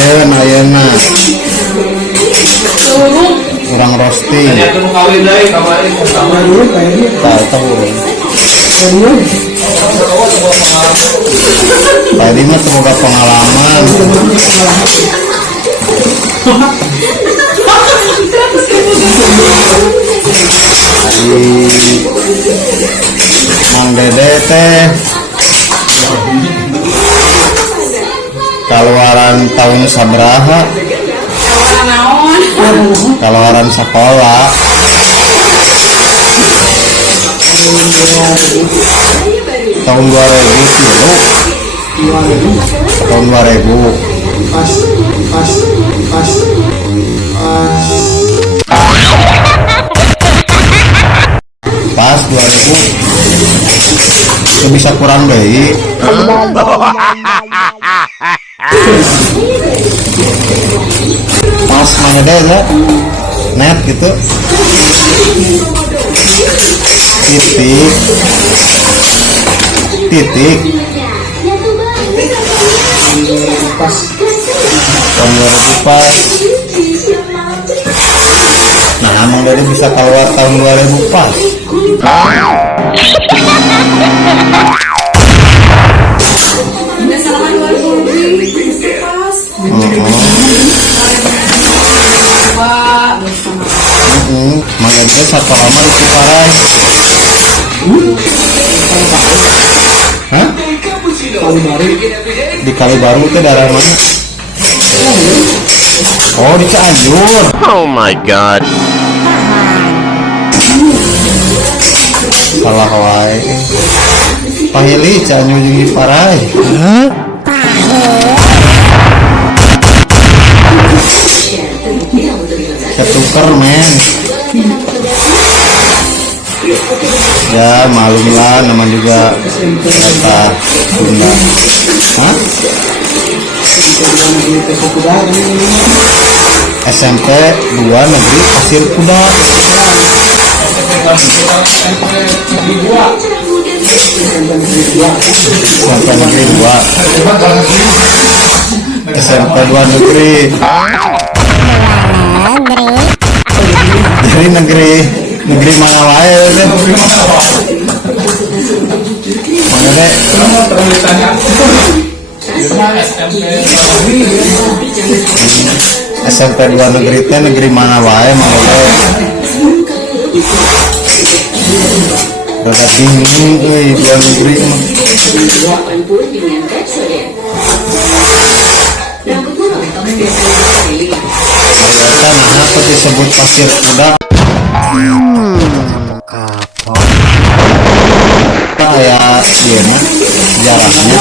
Ayeuna kurang roasting. Tadi mah semoga pengalaman. Mang Dede teh kaluaran tahun sabraha? Kaluaran sekolah. Tahun 2000 gitu. Tahun 2000. Pas 2000. Itu bisa kurang baik. Pas mana deh ya? Net gitu. Titik. Pas. Pas. Nah, emang dari bisa keluar tahun 2000 pas. Makanya satu lama parah. Hah? Di Kalibaru itu daerah mana? Oh, di Cianjur. Oh my god. Salah wae. Pahili Cianjur jeung di Parai. Ketuker men. Ya malum lah, nama juga kata Sunda. Hah? SMP 2 Negeri Pasir Kuda. SMP Negeri 2. SMP 2 Negeri. Jadi negeri mana wae deh. SMP 2 Negeri teh negeri mana wae mau rada bingung euy 2 negeri mah. Nah, apa disebut Pasir Kuda? Kayak gimana jaraknya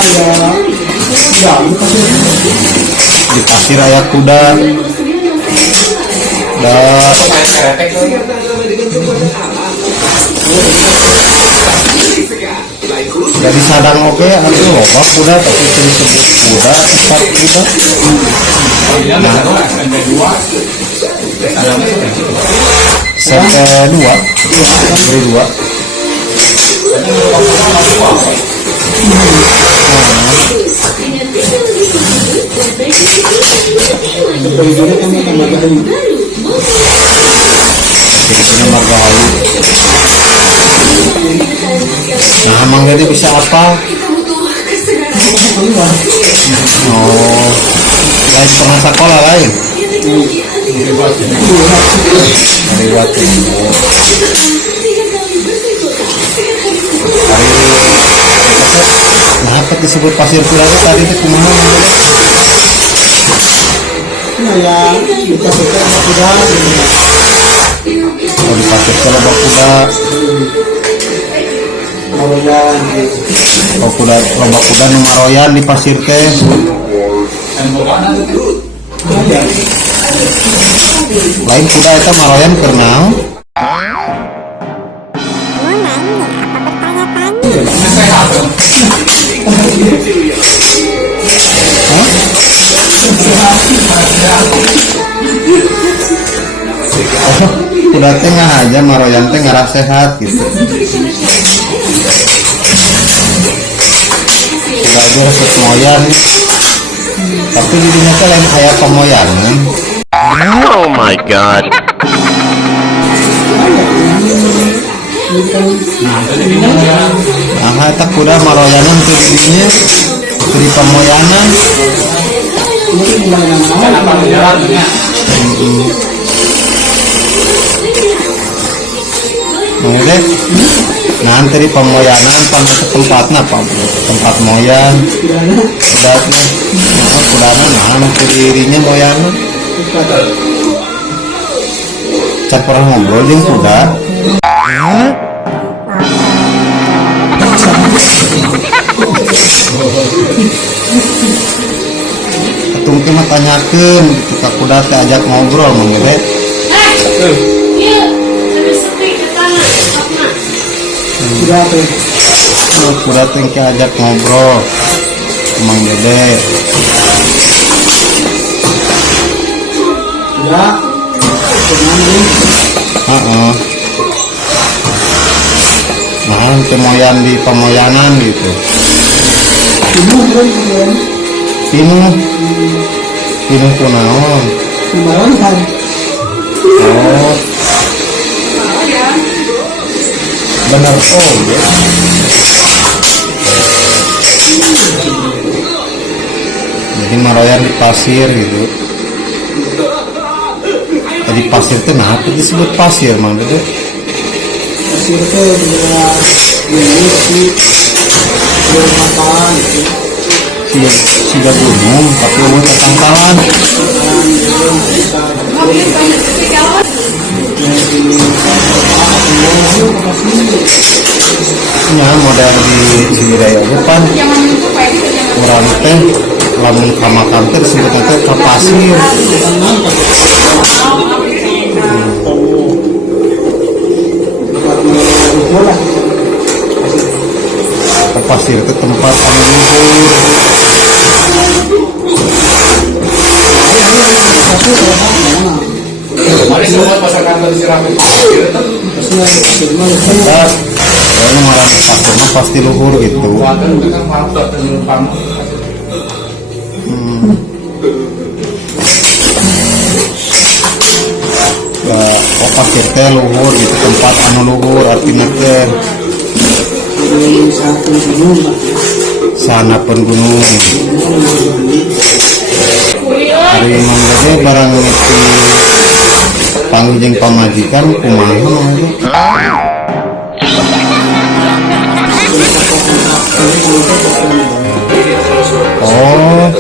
di pasir raya kuda jadi sadang oke nanti loba kuda tapi itu disebut kuda tempat kuda. Sampai 2 dari 2 nah emang jadi bisa apa? Oh, naik pernah sekolah lain dari waktu nah apa disebut Pasir Kuda tadi itu kumaha ya di Pasir Kuda. Oh, di Pasir Kuda Maroyan. Oh, kuda lomba kuda nu maroyan di pasir teh. Lain kuda itu maroyan keur naon? Oh, kuda tengah aja maroyan teh ngarah sehat gitu. Kuda aja resep moyan. Tapi dirinya teh lain kayak pemoyangan. Oh my god. Nah, eta kuda maroyanan ke dirinya dari pemoyangan. Nah, deh. Nah, dari pemoyangan pada tempatnya apa? Tempat moyan. Dan kudana nah ke dirinya moyangan. Can pernah ngobrol jeung kuda. Tunggu mah tanyakeun gitu ka kuda teh ajak ngobrol mah ge. Iya, ada sepi ke tanah, apa? Sudah tuh. Kuda teh ke ajak ngobrol. Mang Dede. Sudah. Cuman nih. Heeh. Nah, kemoyan di pemoyanan gitu. Ibu kan kemudian. Pinuh. Pinuh kunaon? Kemarin kan. Oh. Benar oh ya. Jadi maroyan di pasir gitu. Tadi pasir itu nah apa disebut pasir Mang Dede? Pasir teh juga ini sih. Bermanfaat gitu. Siga gunung tapi umur pangkalan. Ya model di Sibiraya depan kurang teh lamun kamakan teh disebutnya teh ka pasir. Ka pasir itu tempat anu luhur. Nah, kalau marah pasirnya pasti luhur gitu. Oh pasir teh luhur gitu, tempat anu luhur artinya teh sana pun gunung. Hari Mang Dede barang ngerti panggil pamajikan kumaha Mang Dede? Oh